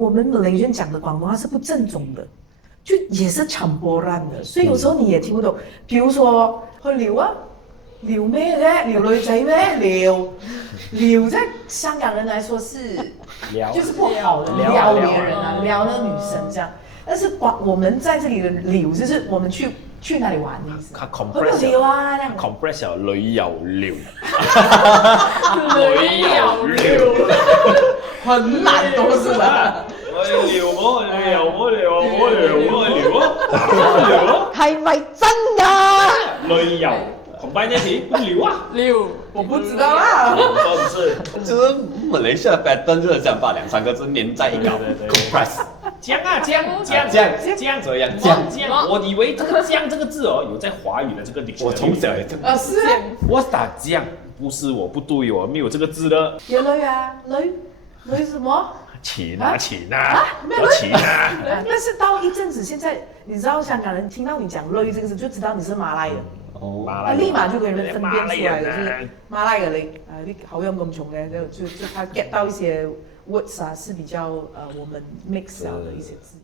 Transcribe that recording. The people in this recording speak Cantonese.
我们马来人讲的广东话是不正宗的，就也是champoran的，所以有时候你也听不懂。比如说去撩啊，撩咩啫？撩女仔咩？撩在香港人来说是就是不好的，撩别人啊，撩那个女生这样。但是我们在这里的撩就是我们去哪里玩的意思。去撩啊，这样。compress 有旅遊撩，旅遊撩，很懒惰是吧？係咪真㗎？旅遊 combine 一起撩啊，撩，我不知道啦。不是，就是马来西亚的 pattern 就是想把2、3个字连在一搞，compress。姜啊这样，这样，我以为这个姜这个字哦，有在华语的这个里。我从小也这么。是啊。我打姜，不是我不对哦，没有这个字的。有女啊，女什么？钱没有钱啊！但是到一阵子，现在你知道香港人听到你讲女这个字，就知道你是马来人。哦，他立馬就給人分辨出來了，就是馬來嘅你口音咁重嘅，就他 get 到一些 words 啊，是比較我們 mix 掉的一些字。